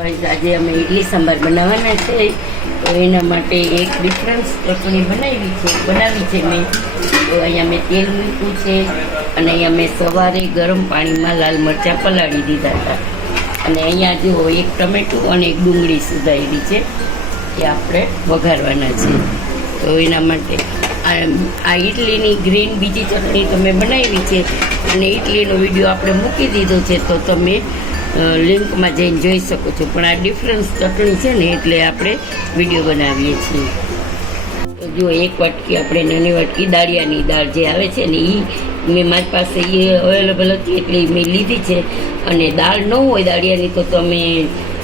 આજે અમે ઇડલી સાંભાર બનાવવાના છે, તો એના માટે એક ડિફરન્સ ચટણી બનાવી છે મેં. તો અહીંયા મેં તેલ મૂક્યું છે અને અહીંયા મેં સવારે ગરમ પાણીમાં લાલ મરચાં પલાળી દીધા હતા. અને અહીંયા જુઓ એક ટમેટું અને એક ડુંગળી સુધારેલી છે, એ આપણે વઘારવાના છે. તો એના માટે આ ઇડલીની ગ્રીન બીજી ચટણી તો મેં બનાવી છે અને ઇડલીનો વિડીયો આપણે મૂકી દીધો છે, તો તમે લિંકમાં જઈને જોઈ શકો છો. પણ આ ડિફરન્સ ચટણી છે ને એટલે આપણે વિડીયો બનાવીએ છીએ. તો જો એક વાટકી આપણે નાની વાટકી દાળિયાની દાળ જે આવે છે ને એ મેં મારી પાસે એ અવેલેબલ હતી એટલે મેં લીધી છે. અને દાળ ન હોય દાળિયાની તો તમે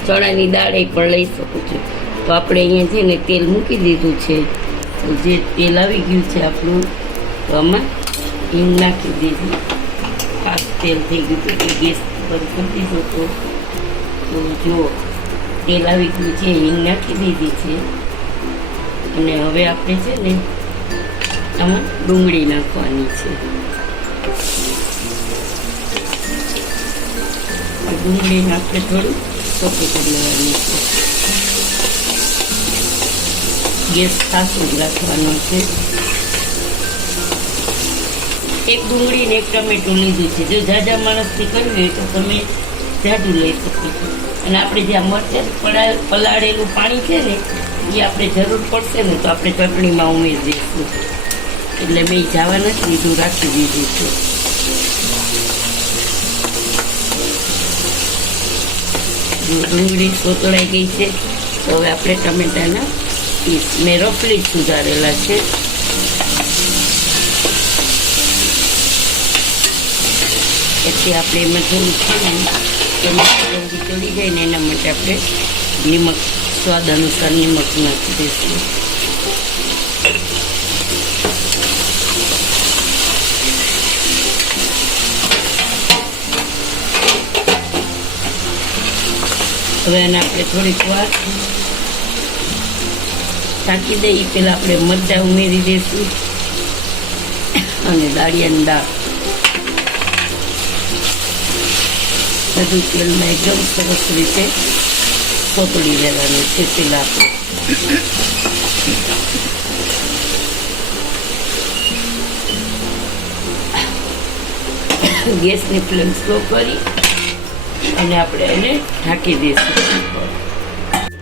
ચણાની દાળ એ પણ લઈ શકો છો. તો આપણે અહીંયા છે ને તેલ મૂકી દીધું છે. તો જે તેલ આવી ગયું છે આપણું, તો આમાં હિંગ નાખી દીધું. ખાસ તેલ થઈ ગયું એટલે ગેસ બંધ કરી દીધો હતો. તો જો તેલ આવી ગયું છે, હિંગ નાખી દીધી છે. અને હવે આપણે છે ને આમાં ડુંગળી નાખવાની છે. ડુંગળીને આપણે થોડું ચોખ્ખું કરી લેવાની છે. ગેસ ખાસો જ રાખવાનો છે. એક ડુંગળી ને એક ટમેટું લીધું છે. જો જાજા માણસથી કરવી હોય તો તમે જાડું લઈ શકો છો. અને આપણે જે આ મરચાં પલાળેલું પાણી છે ને એ આપણે જરૂર પડશે ને તો આપણે ચટણીમાં ઉમેરી દઈશું. એટલે મેં જવા નથી દીધું, રાખી દીધું છે. ડુંગળી સોતળાઈ ગઈ છે. તો હવે આપણે ટમેટાના પીસ મેં રફલી સુધારેલા છે. એટલે આપણે એમાં થોડું છે ને જલ્દી ચડી જાય ને એના માટે આપણે નિમક સ્વાદ અનુસાર નિમક નાખી દઈશું. હવે એને આપણે થોડીક વાર ઢાંકી દઈએ. પહેલાં આપણે મરચાં ઉમેરી દઈશું અને દાળિયાની દાળ બધું તેલમાં એકદમ સરસ રીતે કોતળી લેવાનું છે. પહેલાં આપણે ગેસની ફ્લેમ સ્લો કરી અને આપણે એને ઢાંકી દઈશું.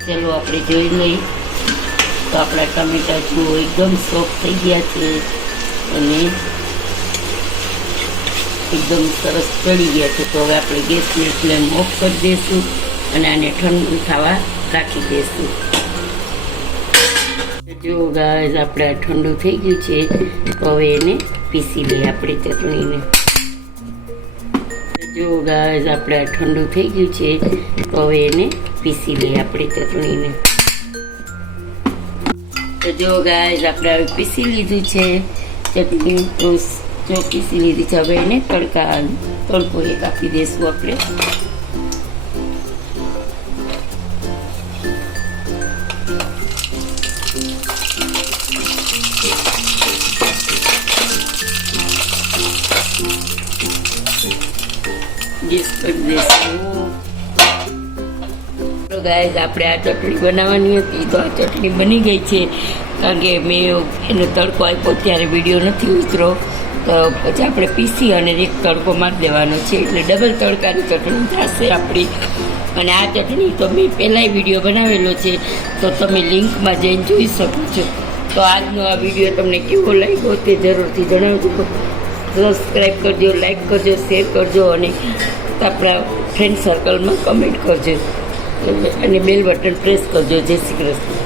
ચાલો આપણે જોઈ લઈએ. તો આપણા ટમેટા જુઓ એકદમ સોફ્ટ થઈ ગયા છે અને એકદમ સરસ ચડી ગયા છે. તો હવે આપણે ગેસની ફ્લેમ ઓફ કરી દઈશું અને આને ઠંડુ થવા રાખી દઈશું. જો ગાઈઝ આપણે આ ઠંડુ થઈ ગયું છે, તો હવે એને પીસી લઈએ આપણી ચટણીને. જો ગાઈઝ આપણે આ ઠંડુ થઈ ગયું છે, તો હવે એને પીસી લઈએ આપણી ચટણીને. તો જો ગાઈઝ આપણે હવે પીસી લીધું છે ચટણી. તો જો પીસી લીધી છે, હવે એને તડકો એક આપી દઈશું આપણે. ગેસ કરી દઈશું. તો ગાઈઝ આપણે આ ચટણી બનાવવાની હતી, તો આ ચટણી બની ગઈ છે. કારણ કે મેં એને તડકો આપ્યો ત્યારે વિડીયો નથી ઉતરો, તો પછી આપણે પીસી અને એક તડકો મારી દેવાનો છે. એટલે ડબલ તડકાની ચટણી થશે આપણી. અને આ ચટણી તો મેં પહેલાંય વિડીયો બનાવેલો છે, તો તમે લિંકમાં જઈને જોઈ શકો છો. તો આજનો આ વિડીયો તમને કેવો લાગ્યો તે જરૂરથી જણાવજો. સબસ્ક્રાઈબ કરજો, લાઈક કરજો, શેર કરજો અને આપણા ફ્રેન્ડ સર્કલમાં કમેન્ટ કરજો અને બેલ બટન પ્રેસ કરજો. જય શ્રી કૃષ્ણ.